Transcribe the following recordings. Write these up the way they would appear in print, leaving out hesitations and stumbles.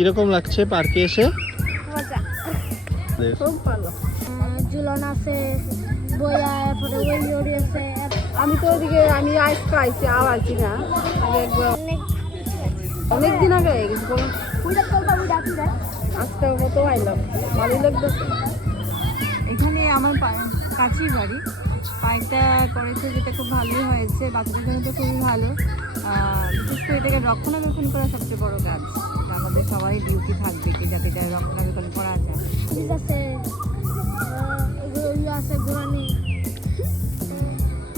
কিরকম লাগছে পার্কে এসে? মজা, খুব ভালো। ঝুলন আছে, বইয়া, পরে ওই লড়ি আছে। আমি তো ওদিকে আমি আইস পাইছি আওয়াজি না আগে একবার অনেক দিন আগে গেছি আজকে মতো আইলাম ভালোই লাগতেছে। এখানে আমার কাছেই বাড়ি, পার্কটা করেছে যেটা খুব ভালোই হয়েছে, বাচ্চাদের জন্য তো খুবই ভালো। বিশেষ করে এটাকে রক্ষণাবেক্ষণ করা সবচেয়ে বড় কাজ। এটা আমাদের সবাই ডিউটি থাকবে কি যাতে এটা রক্ষণাবেক্ষণ করা যায়। ঠিক আছে, এগুলো আছে ঘোরানি।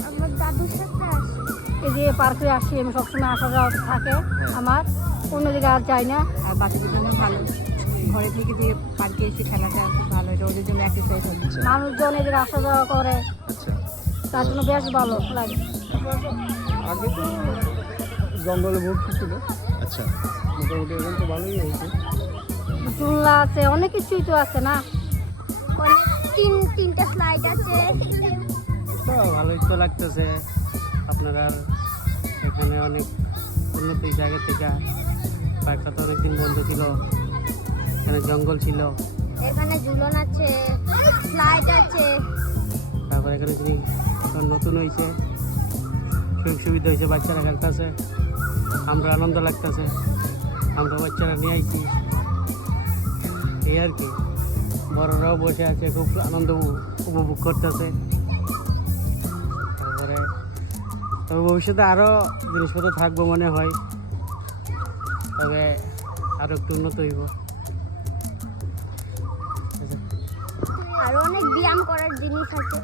আমার দাদুর সাথে আসি, এই যে পার্কে আসি আমি সবসময় আসা যাওয়া থাকে আমার, অন্যদিকে আর যাই না। আর বাচ্চাদের জন্য ভালো, ঘরে থেকে যে পার্কে এসে খেলাটা খুব ভালো, এটা ওদের জন্য এক্সারসাইজ হচ্ছে। মানুষজন এদের আসা যাওয়া করে, আচ্ছা, তার জন্য বেশ ভালো লাগে। আগে তো জঙ্গলে ভর্তি ছিল, আচ্ছা। মোটামুটি এখন তো ভালোই হয়েছে। চুল্লা আছে, অনেক কিছুই তো আছে না। অনেক তিনটা স্লাইড আছে। তো ভালোই তো লাগতেছে। আপনারা এখানে অনেক উন্নতি জায়গা থেকে, পার্কটা তো অনেকদিন বন্ধ ছিল, এখানে জঙ্গল ছিল, এখানে ঝুলন আছে, স্লাইড আছে। তারপর এখানে যিনি এখন নতুন হয়েছে, সুযোগ সুবিধা হয়েছে, বাচ্চারা খেলতেছে, আমরা আনন্দ লাগতেছে, আমরা বাচ্চারা নিয়ে আইছি, এই আর কি। বড়রাও বসে আছে, খুব আনন্দ উপভোগ করতেছে। তারপরে তবে ভবিষ্যতে আরও জিনিসপত্র থাকবো মনে হয়, তবে আরও একটু উন্নত হইব। আরো অনেক ব্যায়াম করার জিনিস আছে।